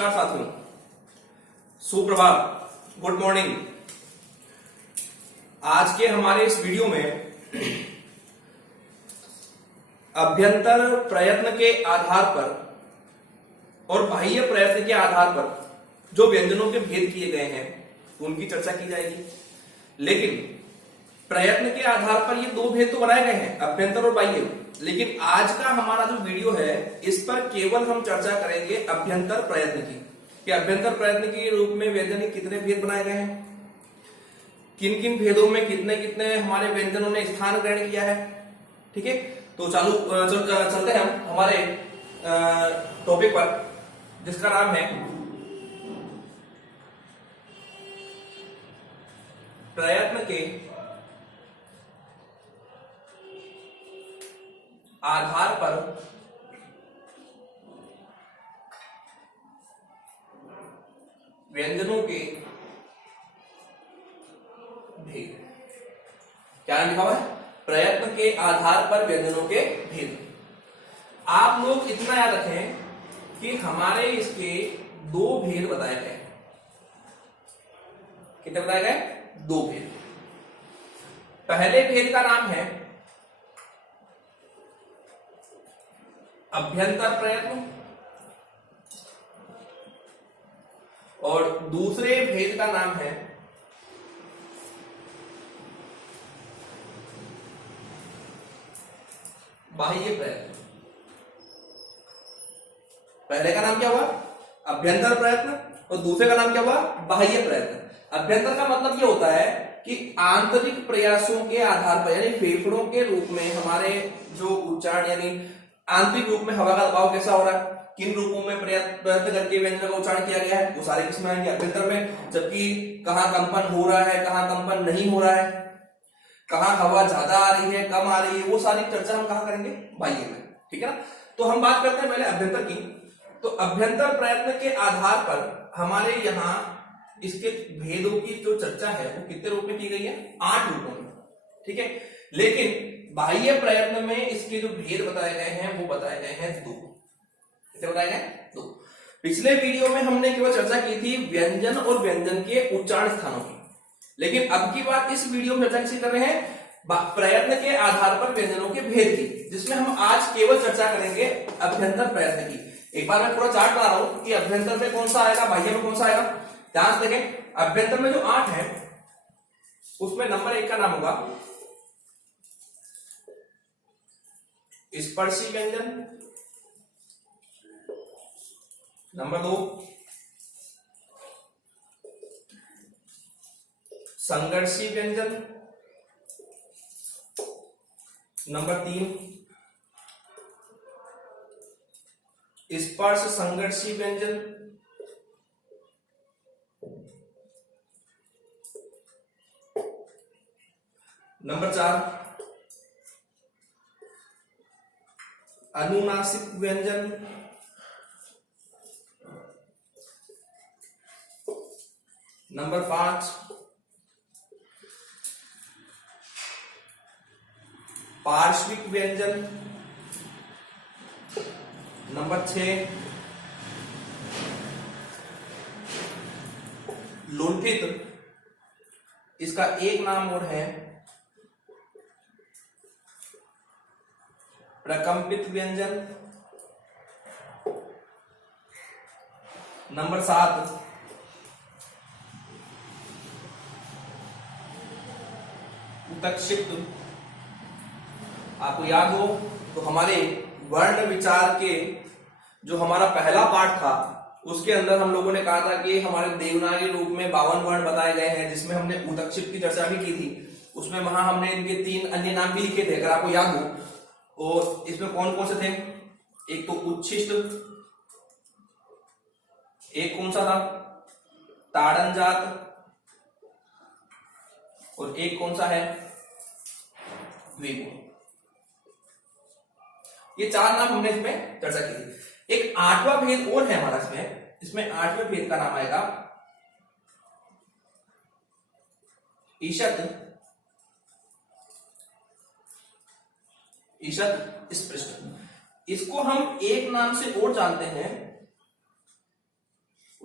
नमस्कार साथियों, सुप्रभात, गुड मॉर्निंग। आज के हमारे इस वीडियो में अभ्यंतर प्रयत्न के आधार पर और बाह्य प्रयत्न के आधार पर जो व्यंजनों के भेद किए गए हैं उनकी चर्चा की जाएगी। लेकिन प्रयत्न के आधार पर ये दो भेद तो बनाए गए हैं, अभ्यंतर और बाह्य। लेकिन आज का हमारा जो वीडियो है इस पर केवल हम चर्चा करेंगे अभ्यंतर प्रयत्न की, कि अभ्यंतर प्रयत्न के रूप में व्यंजन के कितने भेद बनाए गए हैं, किन किन भेदों में कितने कितने हमारे व्यंजनों ने स्थान ग्रहण किया है। ठीक है, तो चलते हैं हम हमारे टॉपिक पर, जिसका नाम है प्रयत्न के आधार पर व्यंजनों के भेद। क्या नाम लिखा हुआ है? प्रयत्न के आधार पर व्यंजनों के भेद। आप लोग इतना याद रखें कि हमारे इसके दो भेद बताए गए। कितने बताए गए? दो भेद। पहले भेद का नाम है अभ्यंतर प्रयत्न और दूसरे भेद का नाम है बाह्य प्रयत्न। पहले का नाम क्या हुआ? अभ्यंतर प्रयत्न और दूसरे का नाम क्या हुआ? बाह्य प्रयत्न। अभ्यंतर का मतलब ये होता है कि आंतरिक प्रयासों के आधार पर, यानी फेफड़ों के रूप में हमारे जो उच्चारण, यानी आंतरिक रूप में हवा का दबाव कैसा हो रहा है, किन रूपों में प्रयत्न करके व्यंजन का उच्चारण किया गया है, वो सारे किसमें आएंगे? अभ्यंतर में। जबकि कहां कंपन हो रहा है, कहां कंपन नहीं हो रहा है, कहां हवा ज्यादा आ रही है, कम आ रही है, वो सारी चर्चा हम कहां करेंगे? बाह्य में। ठीक है ना। तो हम बात करते हैं पहले अभ्यंतर की। तो अभ्यंतर प्रयत्न के आधार पर हमारे यहाँ इसके भेदों की जो चर्चा है वो कितने रूप में की गई है? 8 रूपों में। ठीक है। लेकिन बाह्य प्रयत्न में इसके जो भेद बताए गए हैं वो बताए गए हैं 2। कितने बताए गए? 2। पिछले वीडियो में हमने केवल चर्चा की थी व्यंजन और व्यंजन के उच्चारण स्थानों की। लेकिन अब की बात इस वीडियो में चर्चा कर रहे हैं प्रयत्न के आधार पर व्यंजनों के भेद की, जिसमें हम आज केवल चर्चा करेंगे अभ्यंतर प्रयत्न की। एक बार मैं पूरा चार्ट बना रहा हूं कि अभ्यंतर में कौन सा आएगा, बाह्य में कौन सा आएगा। ध्यान से देखें, अभ्यंतर में जो 8 है उसमें नंबर 1 का नाम होगा स्पर्शी व्यंजन, नंबर 2 संघर्षी व्यंजन, नंबर 3 स्पर्श संघर्षी व्यंजन, नंबर 4 अनुनासिक व्यंजन, नंबर 5 पार्श्विक व्यंजन, नंबर 6 लुंठित, इसका एक नाम और है प्रकंपित व्यंजन, नंबर 7 उत्क्षिप्त। आपको याद हो तो हमारे वर्ण विचार के जो हमारा पहला पार्ट था उसके अंदर हम लोगों ने कहा था कि हमारे देवनागरी रूप में 52 वर्ण बताए गए हैं, जिसमें हमने उत्क्षिप्त की चर्चा भी की थी। उसमें वहां हमने इनके 3 अन्य नाम भी लिखे थे, अगर आपको याद हो। और इसमें कौन कौन से थे? एक तो उच्छिष्ट, एक कौन सा था? ताड़न जात, और एक कौन सा है? द्विगुण। ये 4 नाम हमने इसमें चर्चा की थी। एक 8वां भेद और है हमारा इसमें 8वें भेद का नाम आएगा ईशत स्पृष्ट। इसको हम एक नाम से और जानते हैं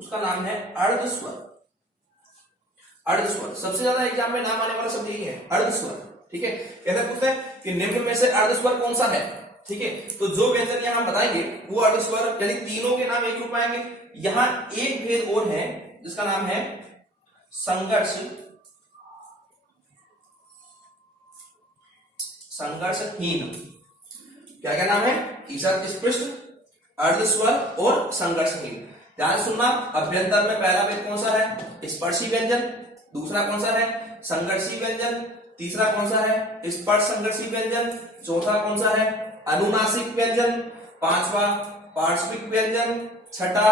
उसका नाम है अर्धस्वर। अर्धस्वर सबसे ज्यादा एग्जाम में नाम आने वाला शब्द यही है, अर्धस्वर। ठीक है, कैसे पूछते हैं कि निम्न में से अर्धस्वर कौन सा है। ठीक है, तो जो व्यंजन यहां हम बताएंगे वो अर्धस्वर, यानी तीनों के नाम एक रूप में आएंगे। यहां एक भेद और है जिसका नाम है संघर्ष, संघर्षहीन। क्या क्या नाम है? ईषद स्पृष्ट, अर्धस्वर और संघर्षहीन। ध्यान सुनना, अभ्यंतर में पहला भेद कौन सा है? स्पर्शी व्यंजन। दूसरा कौन सा है? संघर्षी व्यंजन। तीसरा कौन सा है? स्पर्श संघर्षी व्यंजन। चौथा कौन सा है? अनुनासिक व्यंजन। पांचवा पार्श्विक व्यंजन। छठा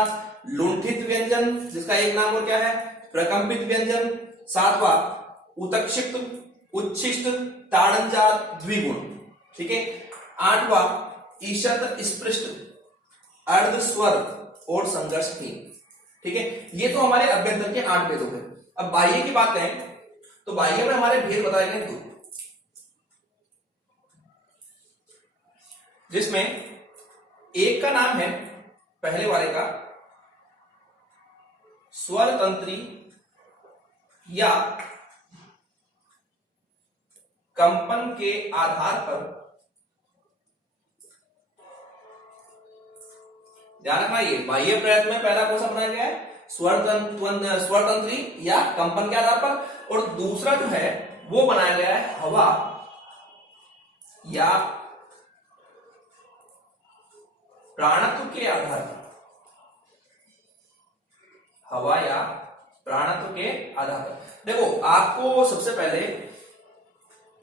लुंठित व्यंजन, जिसका एक नाम और क्या है? प्रकंपित व्यंजन। सातवां उत्क्षिप्त, उच्छिष्ट, ताड़नजात, द्विगुण। ठीक है, आठवां ईषद स्पृष्ट, अर्धस्वर और संघर्षहीन। ठीक है, ये तो हमारे अभ्यंतर के 8 भेद हो गए। अब बाह्य की बात करें तो बाह्य में हमारे भेद बताए गए 2, जिसमें एक का नाम है, पहले वाले का, स्वर तंत्री या कंपन के आधार पर, ध्यान रखना ये बाह्य प्रयत्न में पहला कौन सा बनाया गया है? स्वर तंत्री या कंपन के आधार पर। और दूसरा जो है वो बनाया गया है हवा या प्राणत्व के आधार पर। हवा या प्राणत्व के आधार पर। देखो, आपको सबसे पहले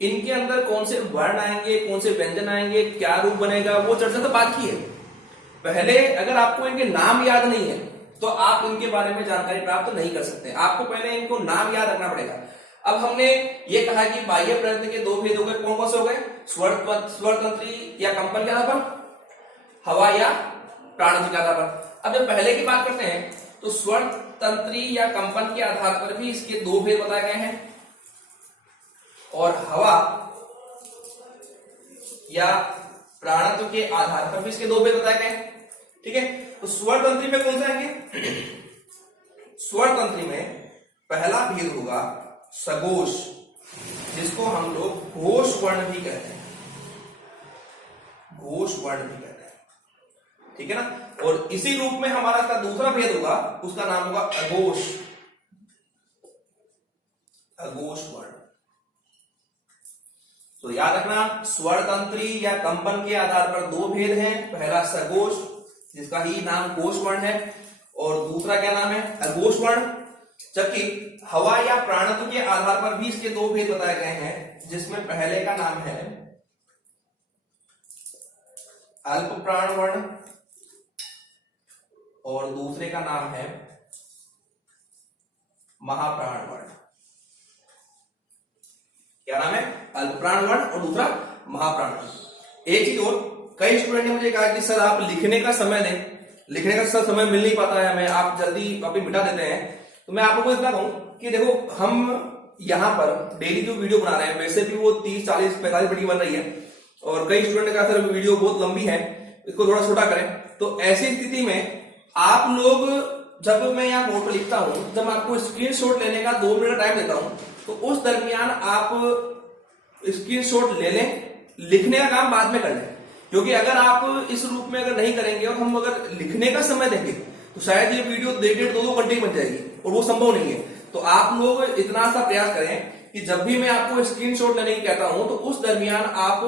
इनके अंदर कौन से वर्ण आएंगे, कौन से व्यंजन आएंगे, क्या रूप बनेगा, वो चर्चा तो बात की है। पहले अगर आपको इनके नाम याद नहीं है तो आप इनके बारे में जानकारी प्राप्त नहीं कर सकते। आपको पहले इनको नाम याद रखना पड़ेगा। अब हमने ये कहा कि बाह्य प्रयत्न के 2 भेद हो गए, कौन कौन से हो गए? स्वर तंत्री या कंपन के आधार पर, हवा या प्राणत्व के आधार पर। अब जब पहले की बात करते हैं तो स्वर तंत्री या कंपन के आधार पर भी इसके 2 भेद बताए गए हैं, और हवा या प्राणत्व के आधार पर भी इसके 2 भेद बताए गए हैं। ठीक है, तो स्वर तंत्री में कौन से आएंगे? स्वर तंत्री में पहला भेद होगा सघोष, जिसको हम लोग घोष वर्ण भी कहते हैं, घोष वर्ण भी कहते हैं। ठीक है ना, और इसी रूप में हमारा इसका दूसरा भेद होगा, उसका नाम होगा अघोष, अघोष वर्ण। तो याद रखना, स्वर तंत्री या कंपन के आधार पर 2 भेद हैं। पहला सघोष, जिसका ही नाम घोष वर्ण है, और दूसरा क्या नाम है? अघोष वर्ण। जबकि हवा या प्राणत्व के आधार पर भी इसके 2 भेद बताए गए हैं, जिसमें पहले का नाम है अल्प प्राण वर्ण और दूसरे का नाम है महाप्राण वर्ण। क्या नाम है? अल्प प्राण वर्ण और दूसरा महाप्राण वर्ण। एक चीज और, कई स्टूडेंट ने मुझे कहा कि सर आप लिखने का समय दें, लिखने का सर समय मिल नहीं पाता है हमें, आप जल्दी कॉपी मिटा देते हैं। तो मैं आप लोगों को इतना कहूं कि देखो, हम यहाँ पर डेली जो वीडियो बना रहे हैं, वैसे भी वो 30, 40, 45 मिनट की बन रही है, और कई स्टूडेंट ने कहा सर वीडियो बहुत लंबी है, इसको थोड़ा छोटा करें। तो ऐसी स्थिति में आप लोग, जब मैं यहाँ बोर्ड पर लिखता हूं, जब आपको स्क्रीनशॉट लेने का 2 मिनट का टाइम देता हूं, तो उस दरमियान आप स्क्रीनशॉट ले लें, लिखने का काम बाद में कर लें। क्योंकि अगर आप इस रूप में अगर नहीं करेंगे और हम अगर लिखने का समय देंगे तो शायद ये वीडियो 1.5-2 घंटे की बन जाएगी, और वो संभव नहीं है। तो आप लोग इतना सा प्रयास करें कि जब भी मैं आपको स्क्रीनशॉट लेने की कहता हूं, तो उस दरमियान आप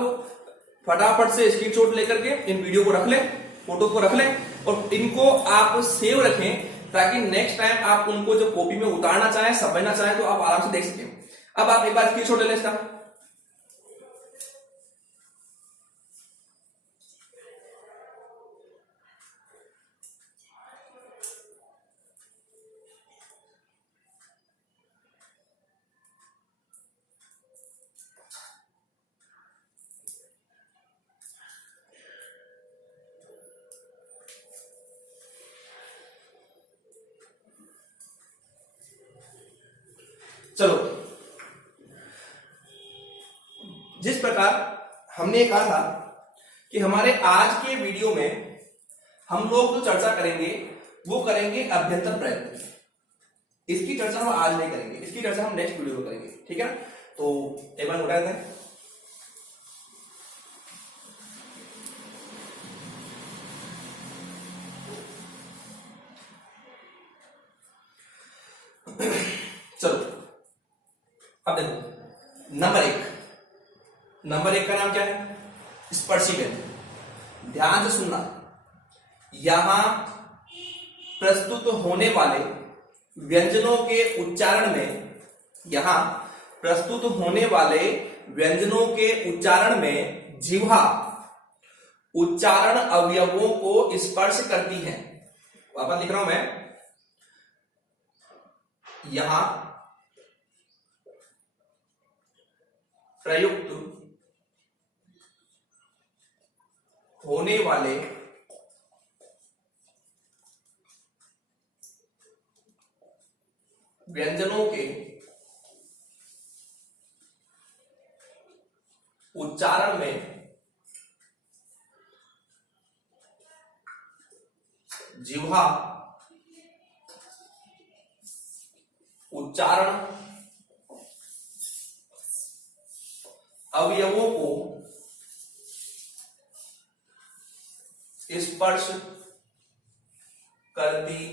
फटाफट से स्क्रीनशॉट लेकर के इन वीडियो को रख लें, फोटो को रख लें, और इनको आप सेव रखें, ताकि नेक्स्ट टाइम आप उनको जो कॉपी में उतारना चाहें, समझना चाहें, तो आप आराम से देख सकें। अब आप एक बार स्क्रीनशॉट ले लें इसका। चलो, जिस प्रकार हमने कहा था कि हमारे आज के वीडियो में हम लोग जो चर्चा करेंगे वो करेंगे अभ्यंतर प्रयत्न। इसकी चर्चा हम आज नहीं करेंगे, इसकी चर्चा हम नेक्स्ट वीडियो में करेंगे, ठीक है ना। तो एक बार उठा देते हैं। चलो अब देखो नंबर एक का नाम क्या है? स्पर्शी व्यंजन। ध्यान से सुनना, यहां प्रस्तुत होने वाले व्यंजनों के उच्चारण में, यहां प्रस्तुत होने वाले व्यंजनों के उच्चारण में जिह्वा उच्चारण अवयवों को स्पर्श करती है। वापस लिख रहा हूं मैं, यहां प्रयुक्त होने वाले व्यंजनों के उच्चारण में जिह्वा उच्चारण अवयवों को स्पर्श करती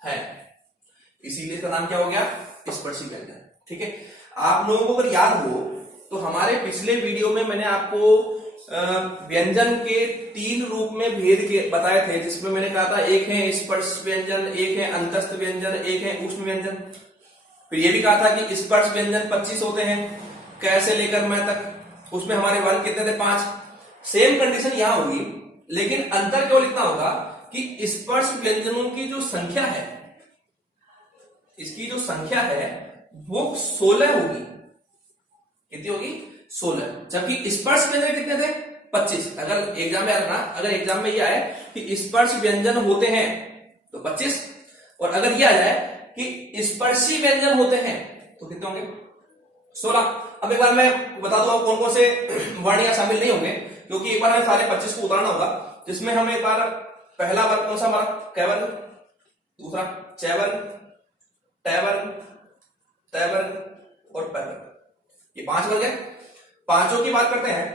है, इसीलिए इसका नाम क्या हो गया? स्पर्शी व्यंजन। ठीक है, आप लोगों को अगर याद हो तो हमारे पिछले वीडियो में मैंने आपको व्यंजन के 3 रूप में भेद के बताए थे, जिसमें मैंने कहा था एक है स्पर्श व्यंजन, एक है अंतस्थ व्यंजन, एक है ऊष्म व्यंजन। फिर ये भी कहा था कि स्पर्श व्यंजन 25 होते हैं, क से लेकर मैं तक। उसमें हमारे वर्ण कितने थे? 5। सेम कंडीशन यहां होगी, लेकिन अंतर केवल इतना होगा कि स्पर्श व्यंजनों की जो संख्या है, इसकी जो संख्या है वो 16 होगी। कितनी होगी? 16। जबकि स्पर्श व्यंजन कितने थे? 25। अगर एग्जाम में आना, अगर एग्जाम में ये आए कि स्पर्श व्यंजन होते हैं तो 25, और अगर ये आ जाए कि स्पर्शी व्यंजन होते हैं तो कितने होंगे? 16। अब एक बार मैं बता दूं कौन कौन से वर्ण यहाँ शामिल नहीं होंगे, क्योंकि एक बार हमें सारे 25 को उतारना होगा, जिसमें हम एक बार पहला वर्ग कौन सा हमारा? कैवर्ग, दूसरा चैवर्ग, टैवर्ग, तैवर्ग और पैवर्ग, ये 5 वर्ग है। पांचों की बात करते हैं,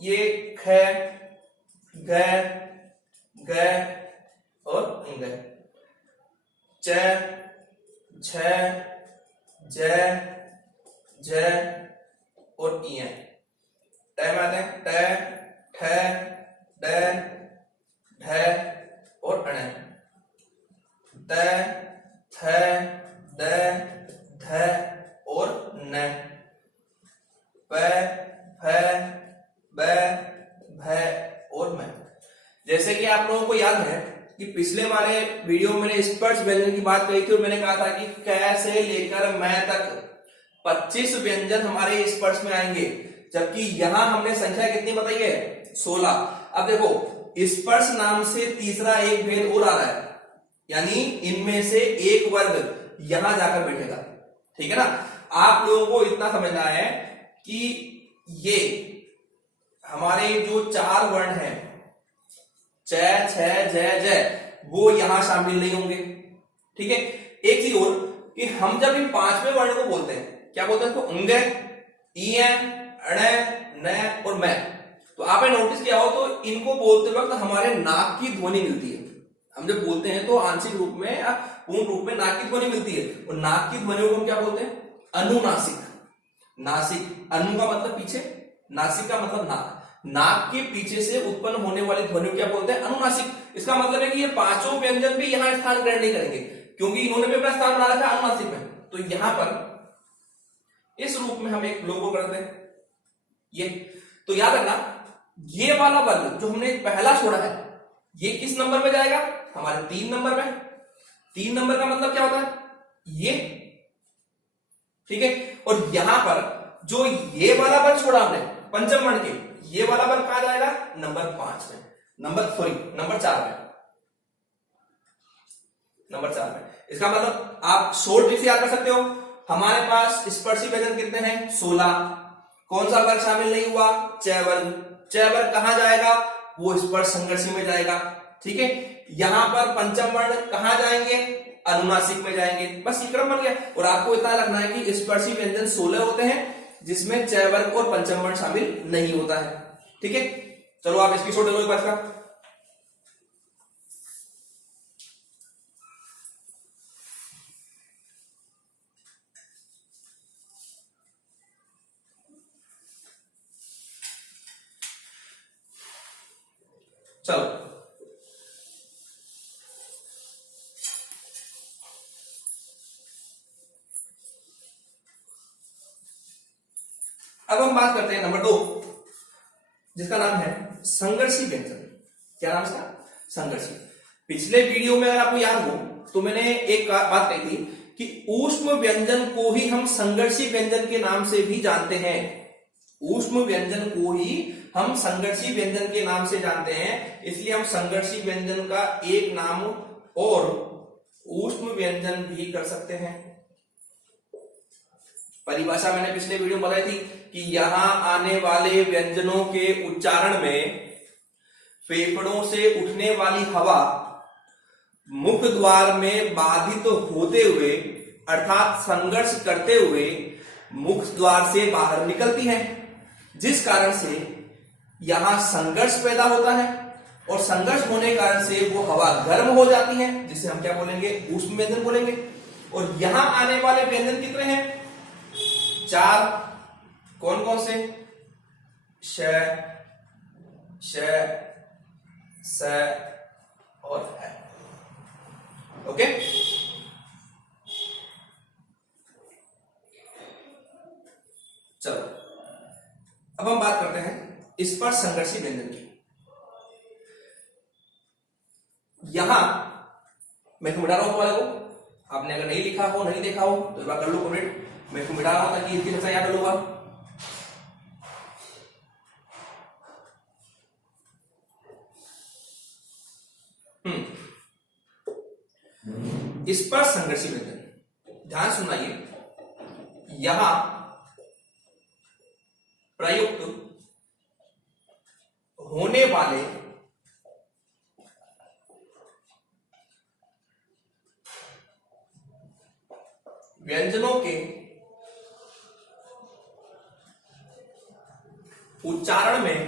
ये ख, ग, ग और ग, च, छ, ज, ज और ई है। ट में आते हैं ट, ठ, ड, ढ और अण। त, थ, द, ध और न। प, फ, ब, भ और म। जैसे कि आप लोगों को याद है कि पिछले वाले वीडियो में मैंने स्पर्श व्यंजन की बात कही थी, और मैंने कहा था कि क से लेकर मैं तक 25 व्यंजन हमारे स्पर्श में आएंगे, जबकि यहां हमने संख्या कितनी बताई है? 16। अब देखो, स्पर्श नाम से तीसरा एक भेद और आ रहा है, यानी इनमें से एक वर्ग यहां जाकर बैठेगा। ठीक है ना। आप लोगों को इतना समझना है कि ये हमारे जो 4 वर्ण हैं, च, छ, ज, ज, वो यहां शामिल नहीं होंगे। ठीक है। एक चीज और कि हम जब इन 5वें वर्ण को बोलते हैं, क्या बोलते हैं इसको? अंग, ईयन, अण, न और मैं। तो आपने नोटिस किया हो तो इनको बोलते वक्त हमारे नाक की ध्वनि मिलती है। हम जब बोलते हैं तो आंशिक रूप में या पूर्ण रूप में नाक की ध्वनि मिलती है, और नाक की ध्वनि को हम क्या बोलते हैं? अनुनासिक। नासिक, अनु का मतलब पीछे, नासिक का मतलब नाक। नाक के पीछे से उत्पन्न होने वाली ध्वनि क्या बोलते हैं? अनुनासिक। इसका मतलब है कि ये 5 व्यंजन भी यहां स्थान ग्रहण नहीं करेंगे, क्योंकि इन्होंने भी अपना स्थान बना रखा है अनुनासिक में। तो यहां पर इस रूप में हम एक लोगो करते हैं, ये। तो याद रखना, ये वाला वर्ग जो हमने पहला छोड़ा है, ये किस नंबर में जाएगा? हमारे 3 नंबर में। 3 नंबर का मतलब क्या होता है? ये। ठीक है। और यहां पर जो ये वाला वर्ग छोड़ा हमने पंचम वर्ण के, ये वाला वर्ग कहां जाएगा? नंबर 5 में, नंबर 4 में, नंबर 4 में। इसका मतलब आप शॉर्ट ट्रिक से याद कर सकते हो। हमारे पास स्पर्शी व्यंजन कितने हैं? 16। कौन सा वर्ग शामिल नहीं हुआ? च वर्ग। च वर्ग कहां जाएगा? वो स्पर्श संघर्षी में जाएगा। ठीक है। यहां पर पंचम वर्ण कहां जाएंगे, अनुनासिक में जाएंगे, बस ये क्रम बन गया। और आपको इतना रखना है कि स्पर्शी व्यंजन 16 होते हैं जिसमें च वर्ग और पंचम वर्ण शामिल नहीं होता है, ठीक है। चलो आप इसकी छोड़ दो एक बार का। चलो अब हम बात करते हैं नंबर 2, जिसका नाम है संघर्षी व्यंजन। क्या नाम इसका, संघर्षी। पिछले वीडियो में अगर आपको याद हो तो मैंने एक बात कही थी कि ऊष्म व्यंजन को ही हम संघर्षी व्यंजन के नाम से भी जानते हैं। ऊष्म व्यंजन को ही हम संघर्षी व्यंजन के नाम से जानते हैं, इसलिए हम संघर्षी व्यंजन का एक नाम और ऊष्म व्यंजन भी कर सकते हैं। परिभाषा मैंने पिछले वीडियो में बताई थी कि यहां आने वाले व्यंजनों के उच्चारण में फेफड़ों से उठने वाली हवा मुख द्वार में बाधित होते हुए अर्थात संघर्ष करते हुए मुख द्वार से बाहर निकलती है, जिस कारण से यहां संघर्ष पैदा होता है और संघर्ष होने के कारण से वो हवा गर्म हो जाती है, जिसे हम क्या बोलेंगे, ऊष्म व्यंजन बोलेंगे। और यहां आने वाले व्यंजन कितने हैं, 4। कौन कौन से, श, श, स और है। ओके, चलो अब हम बात करते हैं स्पर्श संघर्षी व्यंजन की। यहां मैं मिटा रहा हूं तुम्हारे को, आपने अगर नहीं लिखा हो, नहीं देखा हो तो एक बार कर लो कमेंट। मैं इसको मिटा रहा हूं ताकि इसकी रचना याद कर लूंगा। स्पर्श संघर्षी व्यंजन, ध्यान सुनाइए। यहां प्रयुक्त होने वाले व्यंजनों के उच्चारण में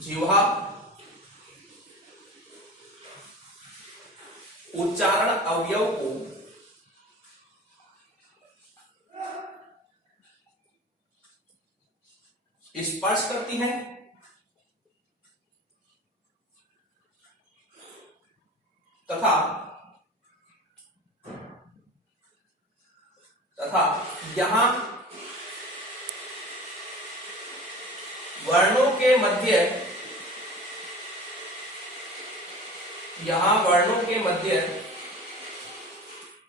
जिह्वा उच्चारण अवयव को स्पर्श करती है तथा यहां वर्णों के मध्य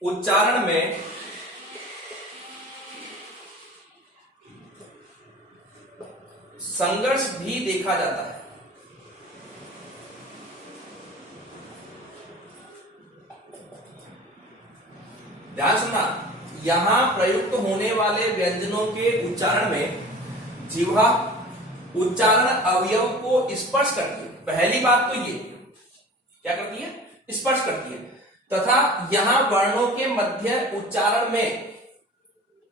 उच्चारण में संघर्ष भी देखा जाता है। ध्यान सुनना, यहां प्रयुक्त होने वाले व्यंजनों के उच्चारण में जिह्वा उच्चारण अवयव को स्पर्श करती है। पहली बात तो ये क्या करती है, स्पर्श करती है, तथा यहां वर्णों के मध्य उच्चारण में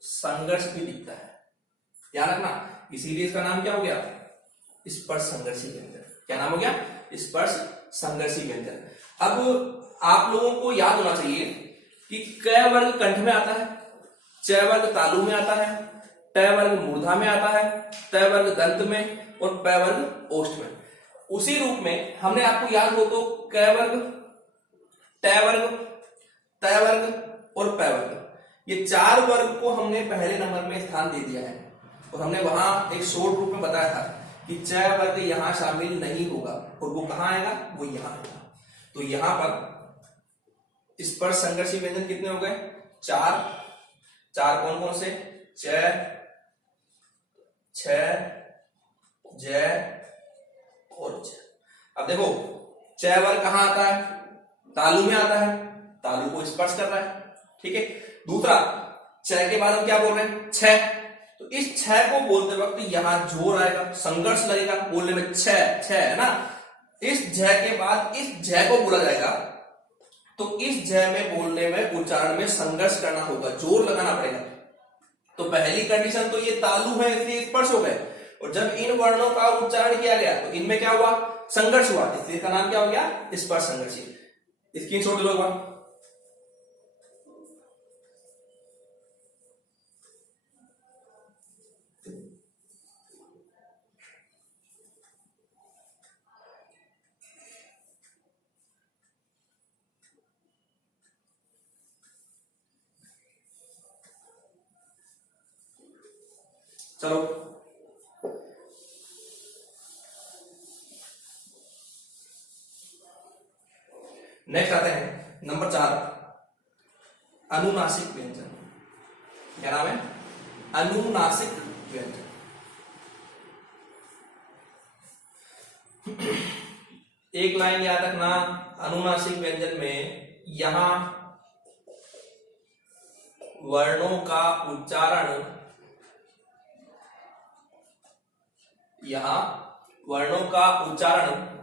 संघर्ष भी दिखता है। ध्यान रखना, इसीलिए इसका नाम क्या हो गया, स्पर्श संघर्षी व्यंजन। क्या नाम हो गया, स्पर्श संघर्षी व्यंजन। अब आप लोगों को याद होना चाहिए कि क वर्ग कंठ में आता है, च वर्ग तालु में आता है, ट वर्ग मूर्धा में आता है, त वर्ग दंत में और प वर्ग ओष्ठ में। उसी रूप में हमने आपको याद हो तो क वर्ग, ट वर्ग, त वर्ग और प वर्ग, ये 4 वर्ग को हमने पहले नंबर में स्थान दे दिया है। और हमने वहां एक शॉर्ट रूप में बताया था कि च वर्ग यहां शामिल नहीं होगा और वो कहां आएगा, वो यहां आएगा। तो यहां पर स्पर्श संघर्षी व्यंजन कितने हो गए, 4। कौन कौन से, च, छ, ज और ज। अब देखो च वर्ग कहां आता है, तालु में आता है, तालु को स्पर्श कर रहा है, ठीक है। दूसरा च के बाद हम क्या बोल रहे हैं, छ, तो इस छ को बोलते वक्त यहां जोर आएगा, संघर्ष लगेगा बोलने में, छ छ है ना। इस झ के बाद इस झ को बोला जाएगा, तो इस झ में बोलने में उच्चारण में संघर्ष करना होगा, जोर लगाना पड़ेगा। तो पहली कंडीशन तो ये तालु है इसलिए स्पर्श हो गए, और जब इन वर्णों का उच्चारण किया गया तो इनमें क्या हुआ, संघर्ष हुआ, इसलिए इसका नाम क्या हो गया, स्पर्श संघर्ष। स्क्रीनशॉट लो। चलो नेक्स्ट आते हैं नंबर 4, अनुनासिक व्यंजन। क्या नाम है, अनुनासिक व्यंजन। एक लाइन याद रखना, अनुनासिक व्यंजन में यहां वर्णों का उच्चारण, यहां वर्णों का उच्चारण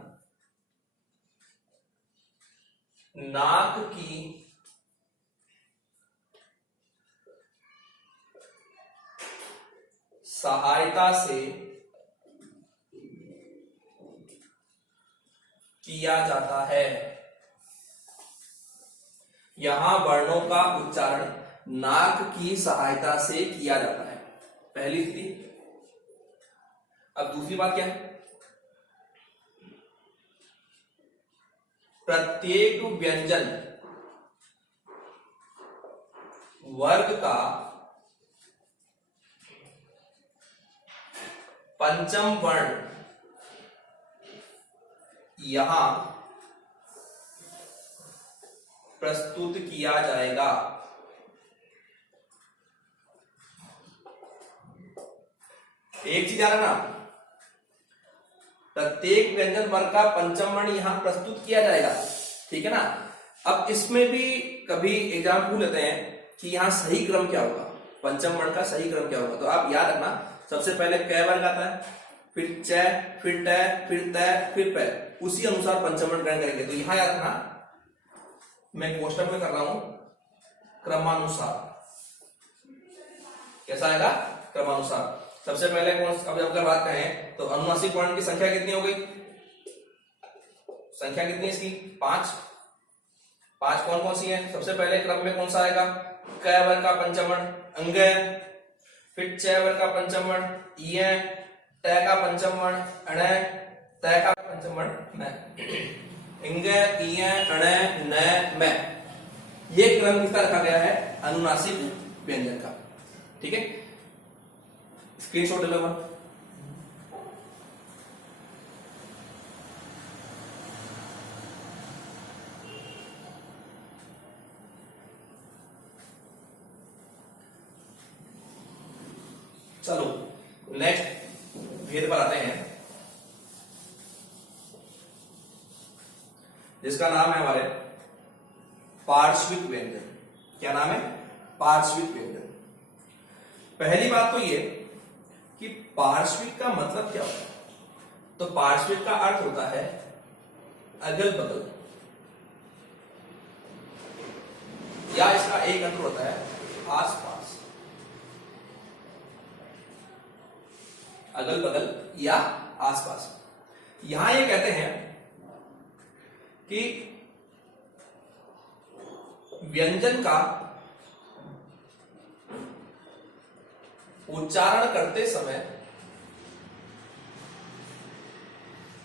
नाक की सहायता से किया जाता है। यहां वर्णों का उच्चारण नाक की सहायता से किया जाता है, पहली स्थिति। अब दूसरी बात क्या है, प्रत्येक व्यंजन वर्ग का पंचम वर्ण यहां प्रस्तुत किया जाएगा। एक चीज याद रखना, प्रत्येक व्यंजन वर्ग का पंचम वर्ण यहां प्रस्तुत किया जाएगा, ठीक है ना। अब इसमें भी कभी एग्जाम पूछ लेते हैं कि यहां सही क्रम क्या होगा, पंचम वर्ण का सही क्रम क्या होगा। तो आप याद रखना, सबसे पहले क वर्ग आता है, फिर च, फिर ट, फिर त, फिर प, उसी अनुसार पंचम वर्ण ग्रहण करेंगे। तो यहां याद रखना, मैं कोष्टक में कर रहा हूं क्रमानुसार। कैसा आएगा, क्रमानुसार। सबसे पहले कौन, अब जब अगर बात करें तो अनुनासिक वर्ण की संख्या कितनी हो गई, संख्या कितनी है इसकी, 5। 5 कौन कौन सी है, सबसे पहले क्रम में कौन सा आएगा, क वर्ग का पंचम वर्ण अंग, फिर च वर्ग का पंचम वर्ण इ, ट का पंचम वर्ण अण, त का पंचम वर्ण म, इंग इ अण न म। ये क्रम किसका रखा गया है, अनुनासिक व्यंजन का, ठीक है। स्क्रीनशॉट ले लो। चलो नेक्स्ट भेद पर आते हैं, जिसका नाम है हमारे पार्श्विक व्यंजन। क्या नाम है, पार्श्विक व्यंजन। पहली बात तो ये कि पार्श्विक का मतलब क्या होता है, तो पार्श्विक का अर्थ होता है अगल बगल, या इसका एक अर्थ होता है आसपास, अगल बगल या आसपास। यहां ये कहते हैं कि व्यंजन का उच्चारण करते समय,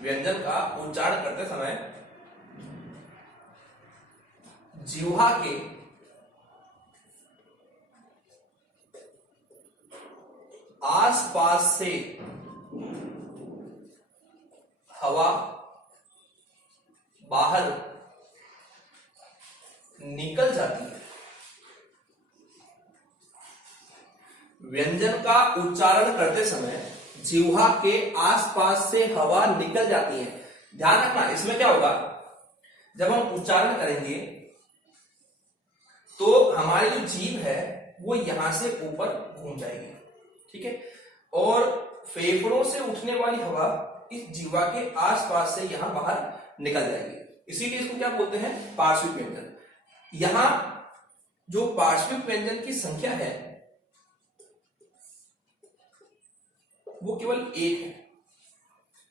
व्यंजन का उच्चारण करते समय जिह्वा के आसपास से हवा बाहर निकल जाती है। व्यंजन का उच्चारण करते समय जिह्वा के आसपास से हवा निकल जाती है। ध्यान रखना, इसमें क्या होगा, जब हम उच्चारण करेंगे तो हमारी जो जीभ है वो यहां से ऊपर घूम जाएगी, ठीक है। और फेफड़ों से उठने वाली हवा इस जीवा के आसपास से यहां बाहर निकल जाएगी, इसीलिए इसको क्या बोलते हैं, पार्श्विक व्यंजन। यहां जो पार्श्विक व्यंजन की संख्या है वो केवल एक है,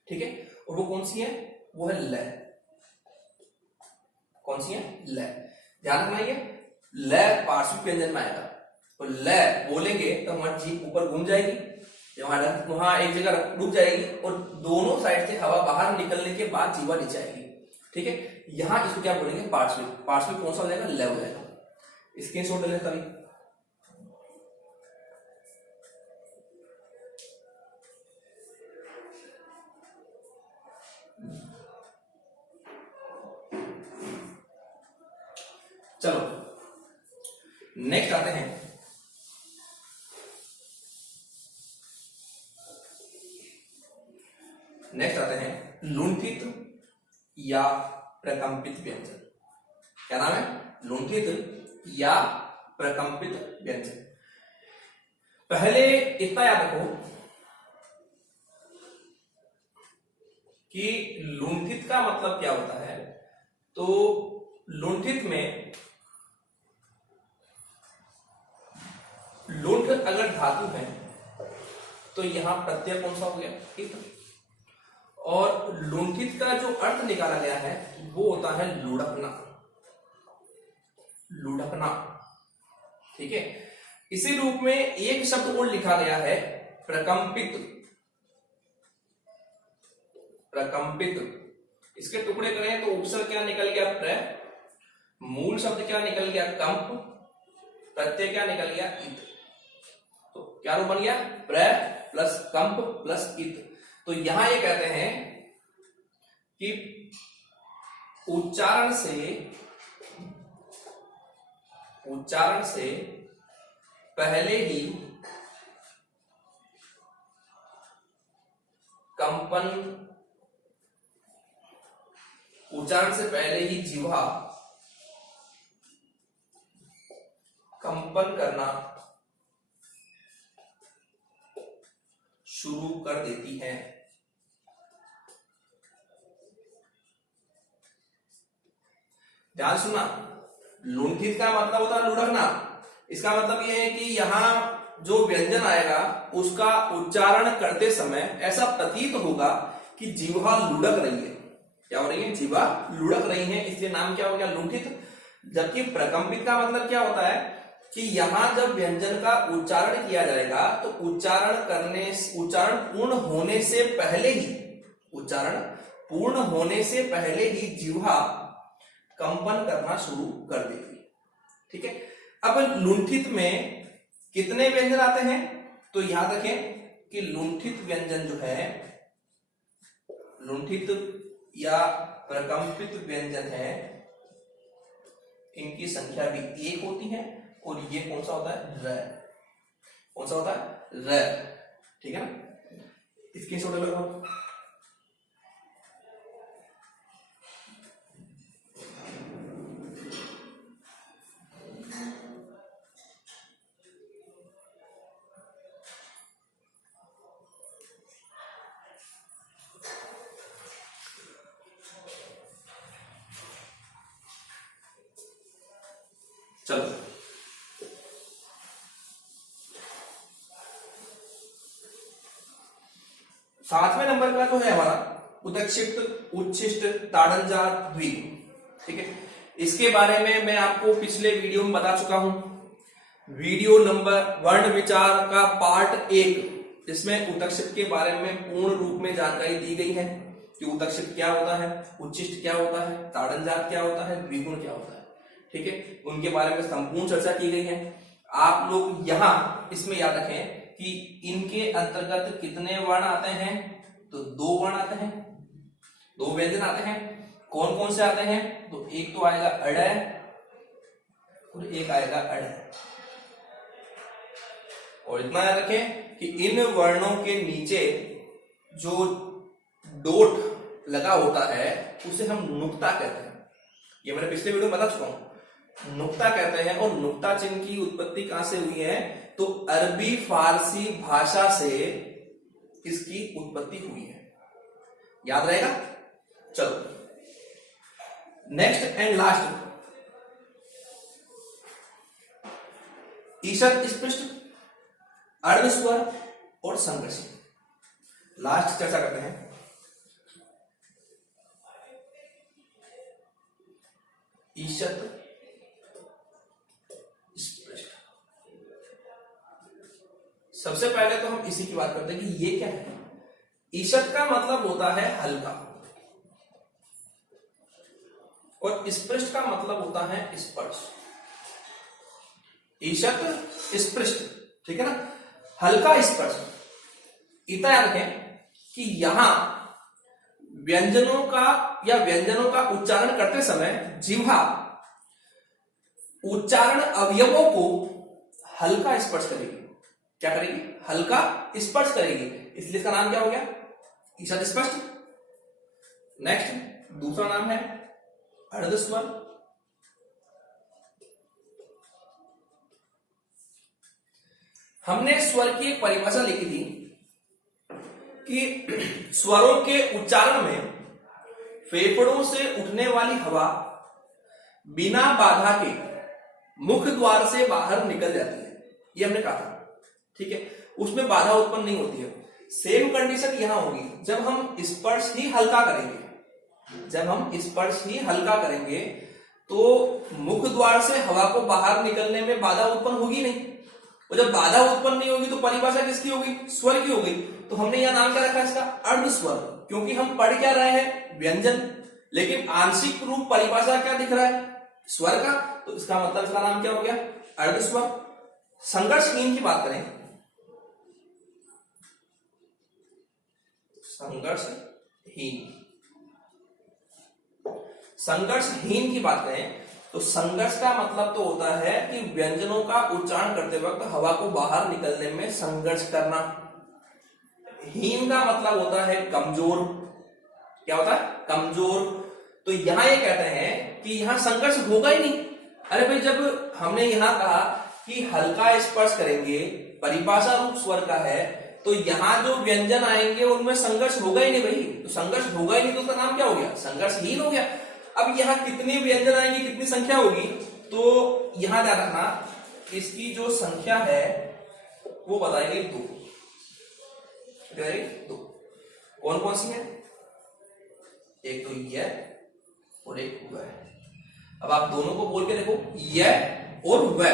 ठीक है। और वो कौन सी है, वो है लय। कौन सी है, लय। ध्यान रखना, ये लय पार्श्विक व्यंजन में आएगा। तो लय बोलेंगे तो हमारी जीभ ऊपर घूम जाएगी, वहां एक जगह रुक जाएगी और दोनों साइड से हवा बाहर निकलने के बाद जीवा नीचे आएगी, ठीक है। यहां इसको क्या बोलेंगे, पार्श्विक। पार्श्विक कौन सा हो जाएगा, लय हो जाएगा। स्क्रीनशॉट ले लेता है। चलो नेक्स्ट आते हैं, लुंठित या प्रकंपित व्यंजन। क्या नाम है, लुंठित या प्रकंपित व्यंजन। पहले इतना याद रखो कि लुंठित का मतलब क्या होता है। तो लुंठित में लुंठ अगर धातु है तो यहां प्रत्यय कौन सा हो गया, इत। और लुंठित का जो अर्थ निकाला गया है वो होता है लुढ़कना, लुढ़कना, ठीक है। इसी रूप में एक शब्द और लिखा गया है, प्रकंपित। प्रकंपित इसके टुकड़े करें तो उपसर्ग क्या निकल गया, प्र। मूल शब्द क्या निकल गया, कंप। प्रत्यय क्या निकल गया, इत। तो क्या रूप बन गया, प्र प्लस कंप प्लस इत। तो यहां ये कहते हैं कि उच्चारण से पहले ही कंपन, उच्चारण से पहले ही जिह्वा कंपन करना शुरू कर देती है। ध्यान सुनना, लुंठित का मतलब होता है लुढ़कना। इसका मतलब यह है कि यहां जो व्यंजन आएगा उसका उच्चारण करते समय ऐसा प्रतीत होगा कि जीवा लुढ़क रही है। क्या हो रही है, जीवा लुढ़क रही है, इसलिए नाम क्या हो गया, लुंठित। जबकि प्रकंपित का मतलब क्या होता है कि यहां जब व्यंजन का उच्चारण किया जाएगा तो उच्चारण पूर्ण होने से पहले ही जीवा कंपन करना शुरू कर देगी, ठीक है। अब लुंठित में कितने व्यंजन आते हैं, तो याद रखें कि लुंठित व्यंजन जो है, लुंठित या प्रकंपित व्यंजन है, इनकी संख्या भी एक होती है। और ये कौन सा होता है, र। कौन सा होता है, र, ठीक है ना। इसकी छोटे लोग चलो सातवें नंबर का जो है हमारा उदक्षिप्त, उच्छिष्ट, ताड़नजात, द्विगुण, ठीक है। इसके बारे में मैं आपको पिछले वीडियो में बता चुका हूं, वीडियो नंबर वर्ण विचार का पार्ट 1, जिसमें उदक्षिप्त के बारे में पूर्ण रूप में जानकारी दी गई है कि उदक्षिप्त क्या होता है, उच्छिष्ट क्या होता है, ताड़नजात क्या होता है, द्विगुण क्या होता है, ठीक है। उनके बारे में संपूर्ण चर्चा की गई है। आप लोग यहां इसमें याद रखें कि इनके अंतर्गत कितने वर्ण आते हैं, तो 2 वर्ण आते हैं, 2 व्यंजन आते हैं। कौन कौन से आते हैं, तो एक तो आएगा अड़ और एक आएगा अड़। और इतना याद रखें कि इन वर्णों के नीचे जो डोट लगा होता है उसे हम नुक्ता कहते हैं। ये मैंने पिछले वीडियो में बता चुका हूं। नुक्ता कहते हैं। और नुक्ता चिन्ह की उत्पत्ति कहां से हुई है? तो अरबी फारसी भाषा से इसकी उत्पत्ति हुई है। याद रहेगा? चलो नेक्स्ट एंड लास्ट, ईषद स्पृष्ट, अर्धस्वर और संघर्ष। लास्ट चर्चा करते हैं। ईषद स्पृष्ट, सबसे पहले तो हम इसी की बात करते हैं कि ये क्या है। ईषद का मतलब होता है हल्का और स्पृष्ट का मतलब होता है स्पर्श। ईषद स्पृष्ट, ठीक है ना, हल्का स्पर्श। इतना याद रखें कि यहां व्यंजनों का या व्यंजनों का उच्चारण करते समय जिह्वा उच्चारण अवयवों को हल्का स्पर्श करेगी। क्या करेगी? हल्का स्पर्श करेगी, इसलिए इसका नाम क्या हो गया? ईषद स्पष्ट। नेक्स्ट दूसरा नाम है अर्धस्वर। हमने स्वर की एक परिभाषा लिखी थी कि स्वरों के उच्चारण में फेफड़ों से उठने वाली हवा बिना बाधा के मुख द्वार से बाहर निकल जाती है, ये हमने कहा था, ठीक है, उसमें बाधा उत्पन्न नहीं होती है। सेम कंडीशन यहां होगी जब हम स्पर्श ही हल्का करेंगे। जब हम स्पर्श ही हल्का करेंगे तो मुख द्वार से हवा को बाहर निकलने में बाधा उत्पन्न होगी नहीं, और जब बाधा उत्पन्न नहीं होगी तो परिभाषा किसकी होगी? स्वर की होगी। तो हमने यह नाम क्या रखा इसका? अर्धस्वर, क्योंकि हम पढ़ क्या रहे हैं? व्यंजन, लेकिन आंशिक रूप परिभाषा क्या दिख रहा है? स्वर का, तो इसका मतलब इसका नाम क्या हो गया? अर्धस्वर। संघर्षहीन की बात करें, संघर्षहीन की बात करें तो संघर्ष का मतलब तो होता है कि व्यंजनों का उच्चारण करते वक्त हवा को बाहर निकलने में संघर्ष करना। हीन का मतलब होता है कमजोर। क्या होता है? कमजोर। तो यहां ये कहते हैं कि यहां संघर्ष होगा ही नहीं। अरे भाई, जब हमने यहां कहा कि हल्का स्पर्श करेंगे, परिभाषा रूप स्वर का है, तो यहां जो व्यंजन आएंगे उनमें संघर्ष होगा ही नहीं भाई। तो संघर्ष होगा ही नहीं तो उसका नाम क्या हो गया? संघर्षहीन हो गया। अब यहां कितने व्यंजन आएंगे, कितनी संख्या होगी? तो यहां ध्यान रखना, इसकी जो संख्या है वो बताएंगे 2। कौन कौन सी है? एक तो यह और एक वह। अब आप दोनों को बोल के देखो, यह और वह,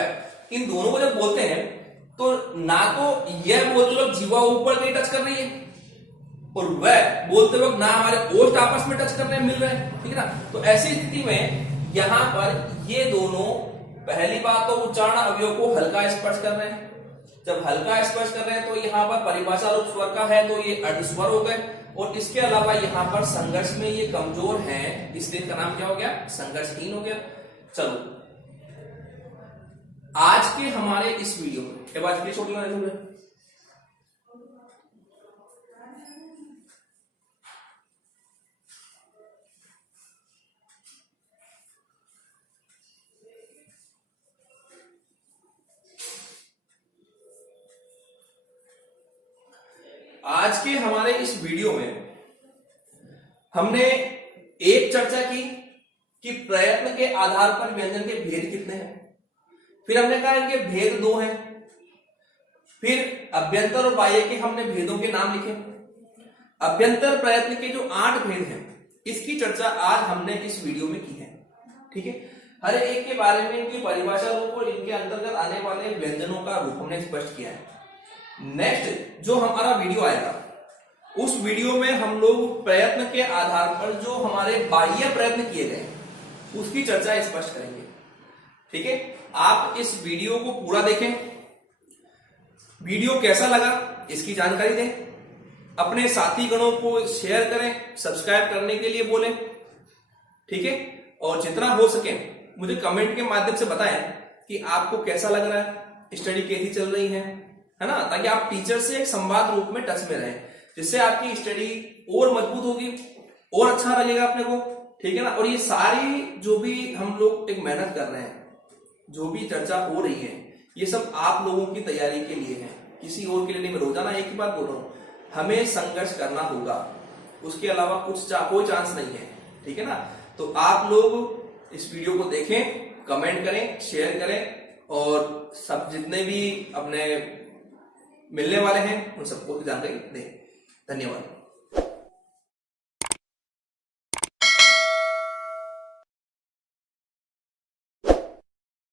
इन दोनों को जब बोलते हैं तो ना तो यह बोलते वक्त जीवा ऊपर कहीं टच कर रही है और वह बोलते वक्त ना हमारे ओष्ठ आपस में टच करने मिल रहे हैं, ठीक है ना। तो ऐसी स्थिति में यहां पर ये दोनों, पहली बात तो उच्चारण अवयव को हल्का स्पर्श कर रहे हैं। जब हल्का स्पर्श कर रहे हैं तो यहां पर परिभाषा रूप स्वर का है तो ये अर्धस्वर हो गए, और इसके अलावा यहां पर संघर्ष में ये कमजोर हैं, इसलिए इसका नाम क्या हो गया? संघर्षहीन हो गया। चलो आज के हमारे इस वीडियो में के बाद छोड़ आज के हमारे इस वीडियो में हमने एक चर्चा की कि प्रयत्न के आधार पर व्यंजन के भेद कितने हैं। फिर हमने कहा इनके भेद 2 हैं। फिर अभ्यंतर और बाह्य के हमने भेदों के नाम लिखे। अभ्यंतर प्रयत्न के जो 8 भेद हैं, इसकी चर्चा आज हमने इस वीडियो में की है, ठीक है। हर एक के बारे में इनकी परिभाषा रूप और इनके अंतर्गत आने वाले व्यंजनों का रूप हमने स्पष्ट किया है। नेक्स्ट जो हमारा वीडियो आएगा, उस वीडियो में हम लोग प्रयत्न के आधार पर जो हमारे बाह्य प्रयत्न किए गए उसकी चर्चा स्पष्ट करेंगे, ठीक है। आप इस वीडियो को पूरा देखें। वीडियो कैसा लगा इसकी जानकारी दें, अपने साथी गणों को शेयर करें, सब्सक्राइब करने के लिए बोलें, ठीक है। और जितना हो सके मुझे कमेंट के माध्यम से बताएं कि आपको कैसा लग रहा है, स्टडी कैसी चल रही है ना, ताकि आप टीचर से एक संवाद रूप में टच में रहें, जिससे आपकी स्टडी और मजबूत होगी और अच्छा लगेगा अपने को, ठीक है ना। और ये सारी जो भी हम लोग एक मेहनत कर रहे हैं, जो भी चर्चा हो रही है ये सब आप लोगों की तैयारी के लिए है, किसी और के लिए नहीं। मैं रोजाना एक ही बात बोल रहा हूँ, हमें संघर्ष करना होगा, उसके अलावा कोई चांस नहीं है, ठीक है ना। तो आप लोग इस वीडियो को देखें, कमेंट करें, शेयर करें और सब जितने भी अपने मिलने वाले हैं उन सबको जानकारी दें। धन्यवाद।